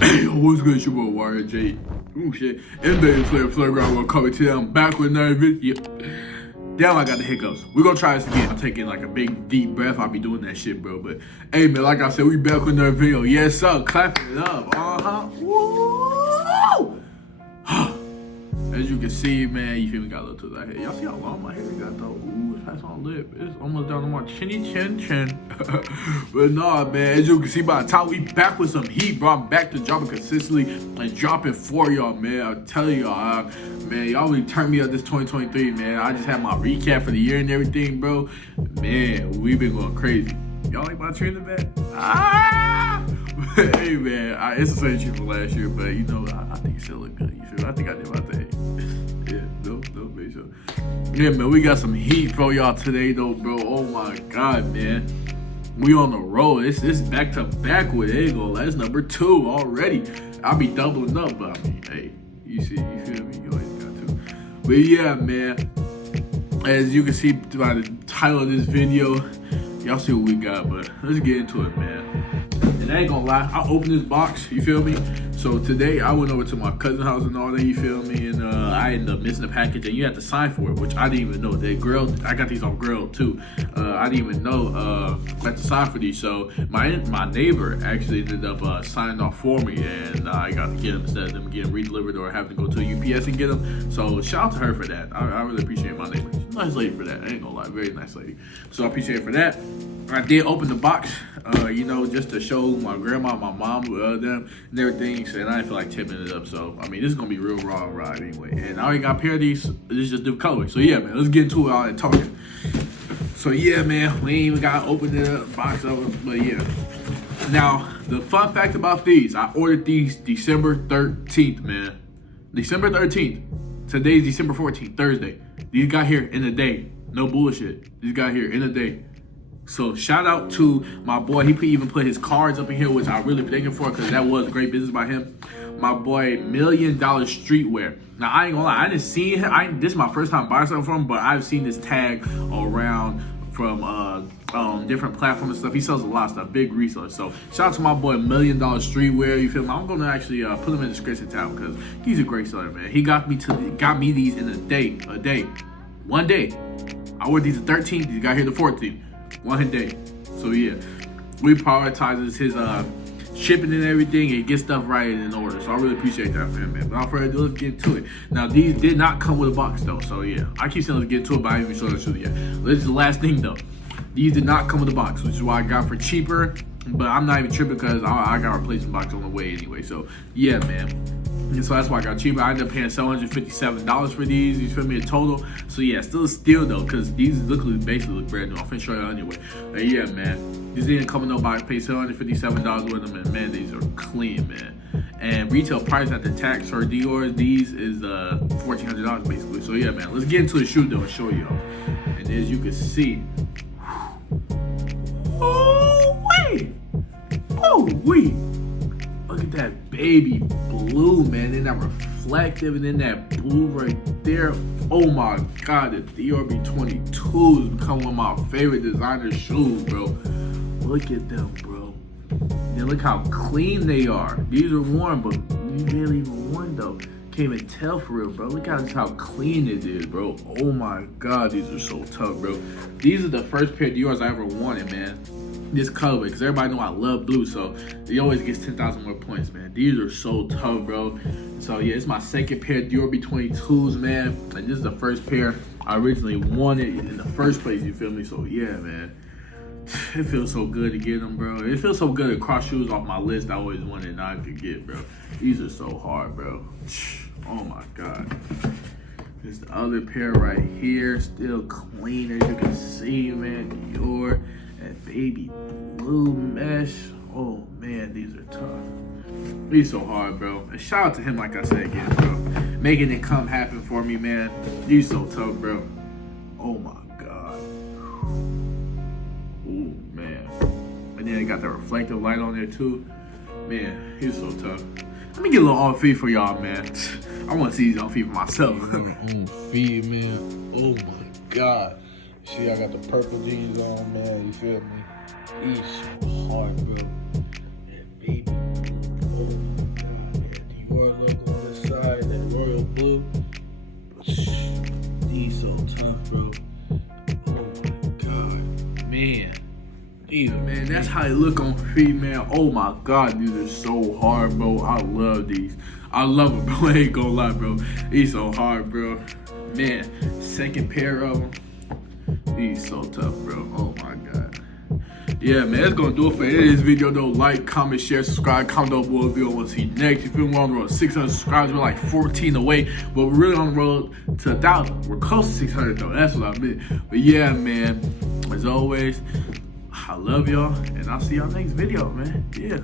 Hey, yo, what's good? It's your boy YJ. Oh shit. NBA Playground will come today. I'm back with another video. Damn, I got the hiccups. We're gonna try this again. I'm taking like a big deep breath. I'll be doing that shit, bro. But hey man, like I said, we back with another video. Yes, sir. Clap it up. Woo! As you can see, man, you feel me? Got a little to that head. Y'all see how long my hair got though? Ooh, it's on lip. It's almost down to my chinny chin. But nah, man, as you can see by the time we back with some heat, bro. I'm back to dropping consistently and dropping for y'all, man. I'm telling y'all, man, y'all really turned me up this 2023, man. I just had my recap for the year and everything, bro. Man, we've been going crazy. Y'all like my trend in the back? Hey, man, it's the same shit from last year, but you know, I think it still look good. You feel me? I think I did my thing. Yeah, no, make sure. Yeah, man, we got some heat for y'all today, though, bro. Oh my God, man. We on the road. It's back to back with Ego. That's number 2 already. I'll be doubling up, but I mean, hey, you feel me? You always got to. But yeah, man, as you can see by the title of this video, y'all see what we got, but let's get into it, man. And I ain't gonna lie, I opened this box, you feel me? So today I went over to my cousin's house and all that, you feel me? And I ended up missing the package, and you had to sign for it, which I didn't even know. They Grails, I got these on Grails too. I didn't even know I had to sign for these. So my neighbor actually ended up signing off for me, and I got to get them instead of them getting redelivered or having to go to UPS and get them. So shout out to her for that. I really appreciate my neighbor. She's a nice lady for that. I ain't gonna lie, very nice lady. So I appreciate it for that. I did open the box, you know, just to show my grandma, my mom, them, and everything. And I didn't feel like tipping it up. So, I mean, this is going to be real raw ride anyway. And I already got a pair of these. This is just different colorway. So, yeah, man, let's get into it all that talking. So, yeah, man, we ain't even got to open the box up. But, yeah. Now, the fun fact about these, I ordered these December 13th, man. December 13th. Today's December 14th, Thursday. These got here in a day. No bullshit. These got here in a day. So shout out to my boy. He even put his cards up in here, which I really thank him for, because that was great business by him. My boy, $1 Million Streetwear. Now I ain't gonna lie, I didn't see him. This is my first time buying something from him, but I've seen this tag around from different platforms and stuff. He sells a lot of stuff, big reseller. So shout out to my boy, $1 Million Streetwear. You feel me? I'm gonna actually put him in the description tab because he's a great seller, man. He got me these in a day, one day. I ordered these the 13th. He got here the 14th. One day. So yeah, we prioritizes his shipping and everything and get stuff right and in order. So I really appreciate that for him, man. But without further ado, let's get into it. Now these did not come with a box though, so yeah. I keep saying let's get into it, but I ain't even showed it yet. This is the last thing though. These did not come with a box, which is why I got for cheaper. But I'm not even tripping because I got a replacement box on the way anyway. So yeah, man. And so that's why I got cheaper. I ended up paying $757 for these. You feel me? In total. So yeah, still a steal though, because these basically look brand new. I'm finna show you anyway. But yeah, man. These didn't come with no box. Paid $757 with them, and man, these are clean, man. And retail price at the tax for Dior, these is $1,400 basically. So yeah, man. Let's get into the shoe though and show y'all. And as you can see, look at that baby blue, man. And that reflective, and then that blue right there. Oh my God, the Dior B22 has become one of my favorite designer shoes, bro. Look at them, bro. And look how clean they are. These are worn, but you barely even worn though. Can't even tell for real, bro. Look at how clean it is, bro. Oh my God, these are so tough, bro. These are the first pair of Dior's I ever wanted, man. This colorway, because everybody know I love blue, so he always gets 10,000 more points, man. These are so tough, bro. So yeah, it's my second pair of Dior B22s, man. And this is the first pair I originally wanted in the first place, you feel me? So yeah, man. It feels so good to get them, bro. It feels so good to cross shoes off my list I always wanted and I could get, bro. These are so hard, bro. Oh my God. There's the other pair right here, still clean as you can see, man. Dior. That baby blue mesh. Oh man, these are tough. These so hard, bro. And shout out to him, like I said again, bro. Making it come happen for me, man. These so tough, bro. Oh my God. Oh man. And then they got the reflective light on there too. Man, he's so tough. Let me get a little on feet for y'all, man. I want to see these on feet for myself. On feet, man. Oh my God. See, I got the purple jeans on, man. You feel me? He's so hard, bro. That baby blue. bro. Oh my god, man. Man, that's how they look on feet, man. Oh my god, these are so hard, bro. I love these. I love them, bro. I ain't gonna lie, bro. These so hard, bro. Man, second pair of them. These so tough, bro. Oh my god. Yeah, man, that's gonna do it for this video, though. Like, comment, share, subscribe, comment down below if you want to see next. If you want to roll 600 subscribers, we're like 14 away, but we're really on the road to 1,000. We're close to 600 though. That's what I meant. But yeah, man, as always, I love y'all, and I'll see y'all next video, man. Yeah.